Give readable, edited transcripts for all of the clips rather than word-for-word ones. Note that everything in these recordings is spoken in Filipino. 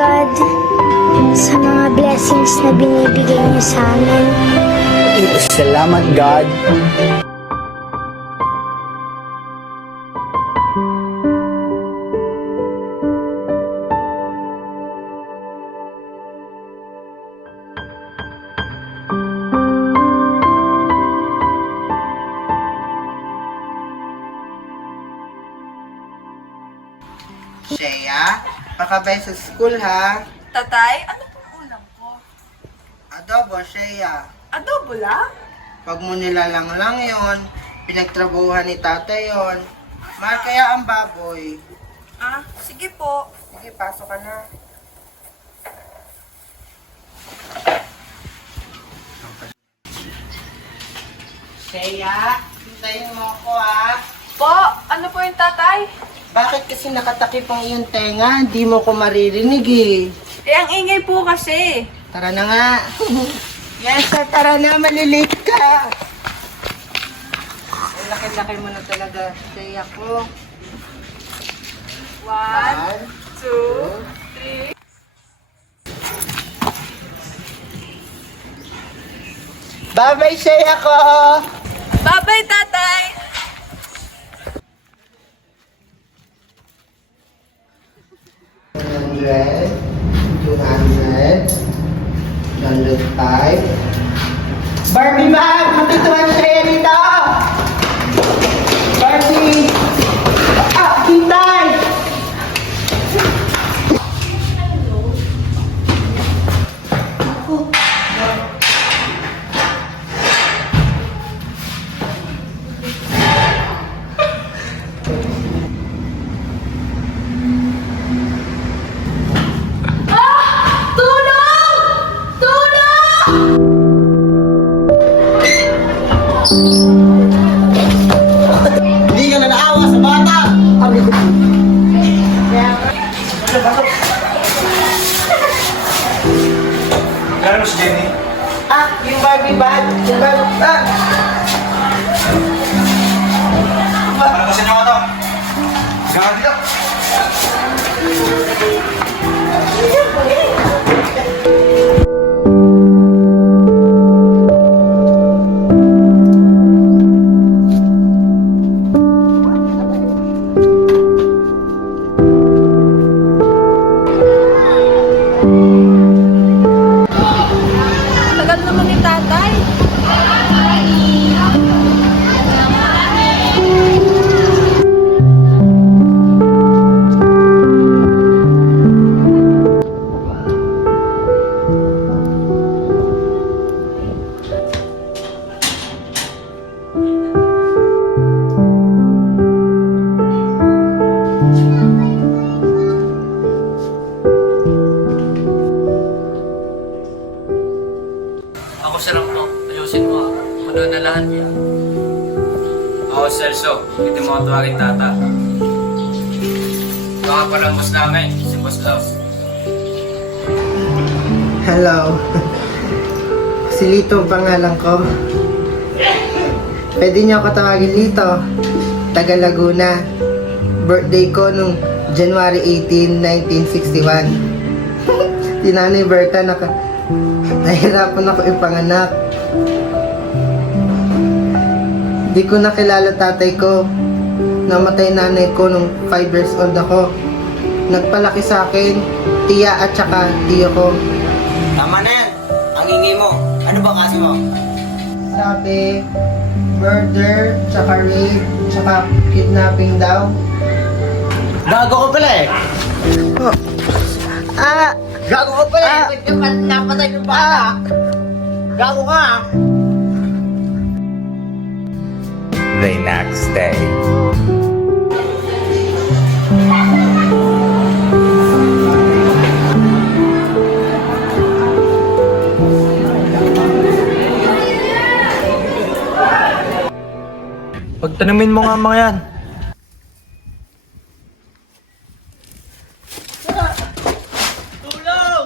God, sa mga blessings na binibigay niyo sa amin. Salamat, God. Shea, pakabay sa school ha. Tatay, ano pong ulam ko? Adobo, Shea. Adobo lang? Pag mo nilalang lang yon, pinagtrabuhan ni tatay yon. Mahal kaya ang baboy. Ah, sige po. Sige, pasok ka na. Shea, hintayin mo ako ha. Po, ano po yung tatay? Bakit kasi nakatakip ang iyong tenga? Hindi mo ko maririnig eh. Eh, ang ingay po kasi. Tara na nga. Yes, sir, tara na. Malilate ka. Ang laki-laki mo na talaga. Shea ko. 1, 2, 3. Bye-bye, Shea ko. Bye-bye, tatay! 100, 200, 105. Barbie bag! Matituan siya dito! Barbie! Ah! Hintay! Hindi ka na naawa sa bata! Kano si Jenny? Ah! Yung Barbie bag! Yung Barbie bag! Ano kasi nyo ito? Gaka dito. Tagal naman ni tatay. Ako si Rampo, ayusin mo ako. Madudalahan niya. Ako si Celso, hindi mo tawagin tata. Baka palang boss namin, si Boss Laos. Hello. Si Lito ang pangalan ko. Pwede niyo ako tawagin Lito. Taga Laguna. Birthday ko nung January 18, 1961. Si Nanay Berta nahirapan ako ipanganak. Di ko nakilala tatay ko. Namatay nanay ko nung 5 years old ako. Nagpalaki sa akin, tiya at saka tiyo ko. Tama na yan. Ang ingay mo. Ano ba kasi mo? Sabi, murder, tsaka rape, tsaka kidnapping daw. Gago ka pala eh. Ah! Gago ka pala Ah! eh. Ba't yung napatay yung bata? Gago ka ah. The next day. Pagtanamin mo nga mga yan. Tulong!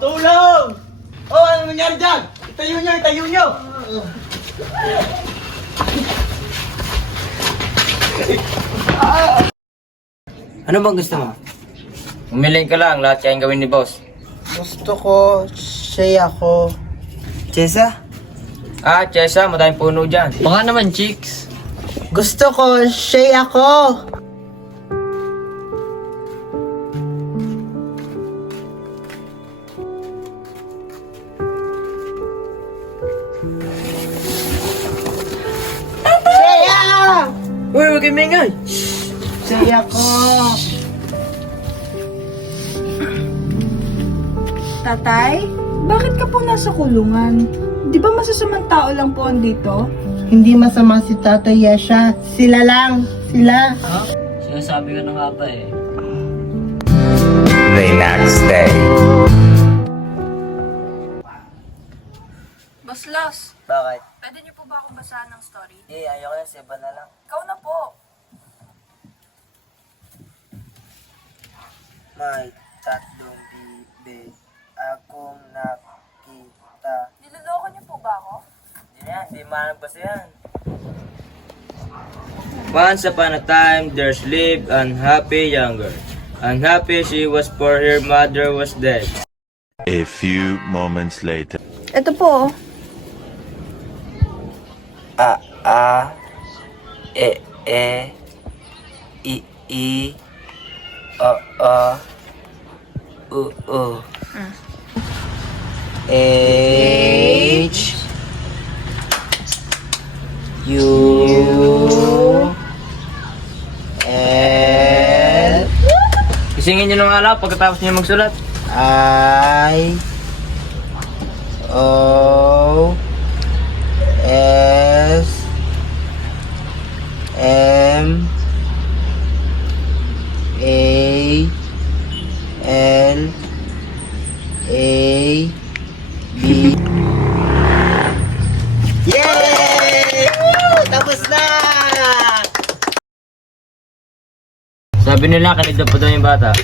Tulong! Oh, ano nangyari dyan? Itayo nyo, itayo nyo! Ano bang gusto mo? Umiling ka lang, lahat kayang gawin ni boss. Gusto ko, siya ako. Chesa? Ah, Chesa, madaming puno dyan. Baka naman, chicks. Gusto ko, siya ako. Siya! Uy, huwag kayo maingay! Siya ako. Tatay, bakit ka po nasa kulungan? Di ba masasamang tao lang po andito? Hindi masama si Tatay Yesha. Sila lang. Sila. Sinasabi ko na nga ba eh. The next day. Boss Los, Bakit? pwede niyo po ba akong basahan ng story? Ayoko na, seba na lang. Ikaw na po. May tatlong bibe akong nakita. Niloloko niyo po ba ako? Hindi manabas yan. Once upon a time, there's lived an happy young girl. Unhappy she was for her mother was dead. A few moments later. Ito po. H U L Isingin niyo nung alaw pagkatapos niyo magsulat. I O S M A L A B. Yay! Tapos na! Sabi nila, kanida pa daw yung bata.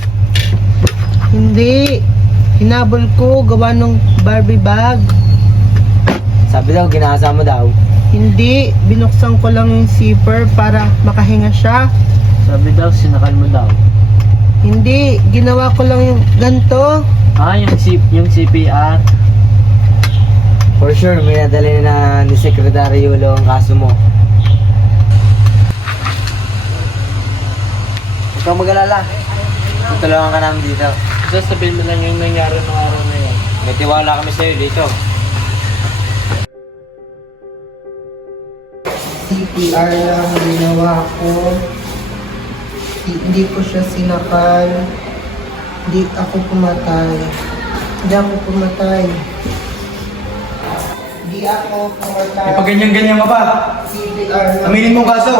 Hindi. Hinabol ko. Gawa ng Barbie bag. Sabi daw, ginasa mo daw. Hindi. Binuksan ko lang yung zipper para makahinga siya. Sabi daw, sinakal mo daw. Hindi. Ginawa ko lang yung ganto. Ah, yung CPR. For sure, may nadali na ni Secretary Yulo ang kaso mo. Huwag kang mag-alala. Tutulungan ka namin dito. Sasabihin mo lang yung nangyari ng araw na yun. May tiwala kami sa'yo dito. CPR lang ginawa ko. Hindi ko siya sinakal. Hindi ako pumatay. Hindi ako pumatay. Hindi ako pumatay. Pag ganyan-ganyan ka pa, CPR lang. aminin mo ang kaso.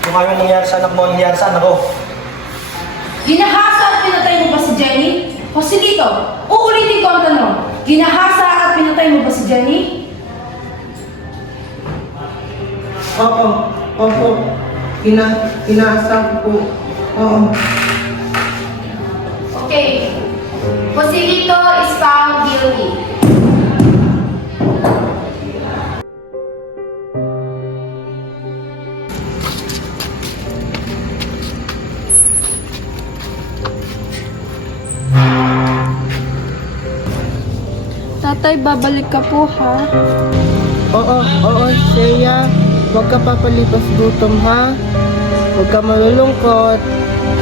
Kung ayaw nangyari sa anak mo, nangyari sa anak ko. Ginahasa at pinatay mo ba si Jenny? Joselito, uulitin ko ang tanong. Ginahasa at pinatay mo ba si Jenny? Oo. Opo. Inaasam ko. Oo. Okay. Joselito is found guilty. Tatay, babalik ka po ha? Oo, Shea. Huwag ka papalipas gutom, ha? Huwag ka malulungkot.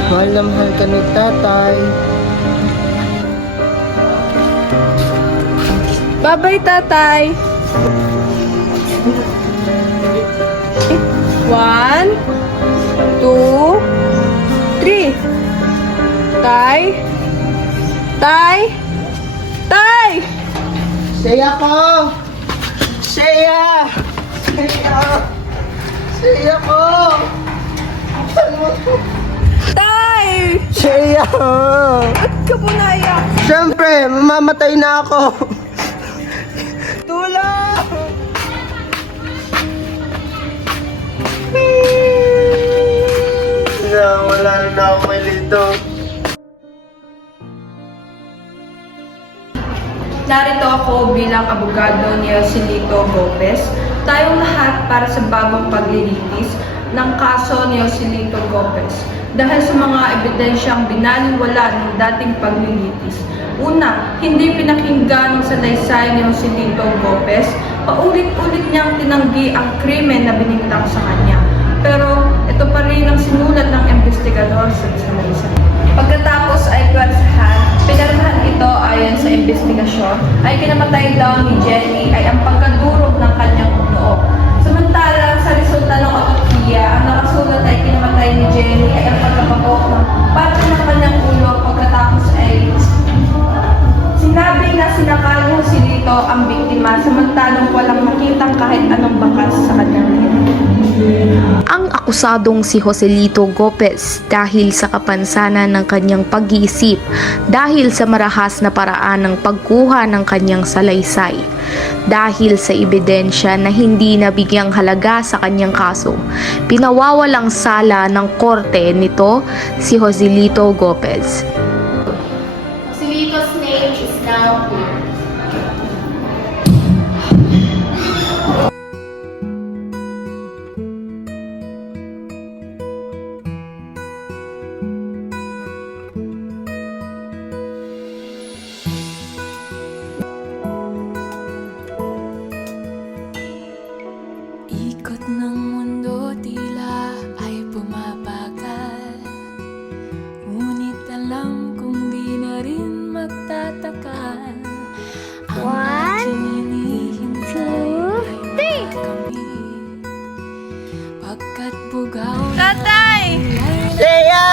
Mahal na mahal ka ni Tatay. Bye-bye, tatay. 1, 2, 3. Tay? Tay? Tay! Shea ko! Shea! Shea! Shea ko! Tay! Shea! Ba't ka po naiyak? Siyempre, mamamatay na ako. Tulong! Wala na ako may lito. Narito ako bilang abogado ni Joselito Gopez. Tayong lahat para sa bagong paglilitis ng kaso ni Joselito Gopez. dahil sa mga ebidensyang binaliwala ng dating paglilitis. Una, hindi pinakinggan ng salaysay ni Joselito Gopez. Paulit-ulit niyang tinanggi ang krimen na binintang sa kanya. Pero ito pa rin ang sinulat ng investigador sa salaysay. Pagkatapos ay pwersahan, pinirmahan ito ayon sa investigasyon, ay kinamatay daw ni Jenny ay ang pagkadurog ng kanyang noo. Samantalang sa resulta ng autopsiya, ang nakasulat ay kinamatay ni Jenny ay ang pagkabagok ng parte ng kanyang ulo pagkatapos ay sinabi na sinakal ni Joselito ang biktima samantalang walang makitang kahit anong bakas sa kanyang head. Ang akusadong si Joselito Gopez dahil sa kapansanan ng kanyang pag-iisip dahil sa marahas na paraan ng pagkuha ng kanyang salaysay. Dahil sa ebidensya na hindi nabigyang halaga sa kanyang kaso, pinawawalang sala ng korte nito si Joselito Gopez. Joselito's name is now clear. Ikot ng mundo tila ay bumabagal, ngunit alam kong di na rin magtatagal. Ang aking hinihintay ay makamit, pagkat bugaw Tatay! Seya!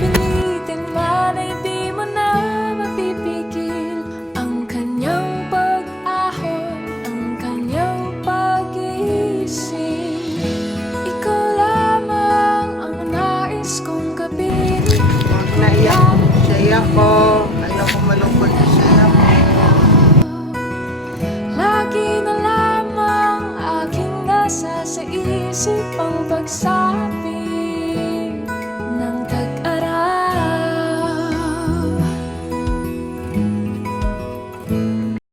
pinitin man ay di mo na mapipigil ang kanyang pag-ahon, ang kanyang pag-iisip. Ikaw lamang ang nais kong kapiling. Huwag na iyak. Saya ko. Alam ko malungkot na saya ko. Lagi na lamang aking nasa sa isip ang pagsabi ng tag-araw.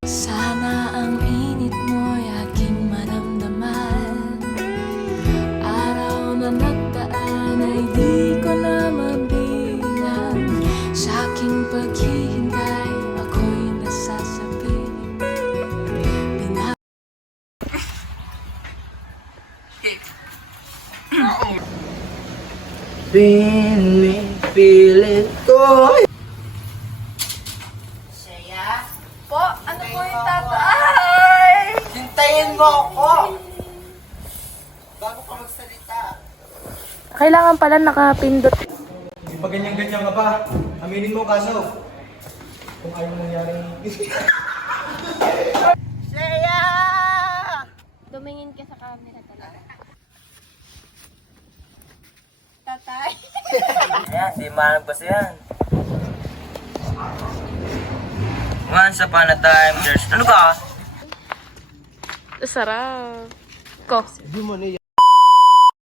Sana ang init mo'y aking maramdaman. Araw na nagdaan ay di ko na mabilang. Sa aking paghihintay, ako'y nasasabi. Pinipilit ko. Po, ano po yung tatay? Hintayin mo ako. Bago ka magsalita. Kailangan pala nakapindot. Hindi pa ganyan-ganyan ka pa. Aminin mo kaso. Kung ayaw nangyaring... Seya! Tumingin ka sa camera talaga. Tatay? Ayan, di malagpas yan. Once upon a time, there's... Ano ka? Sarap. Ko. Di mo niya.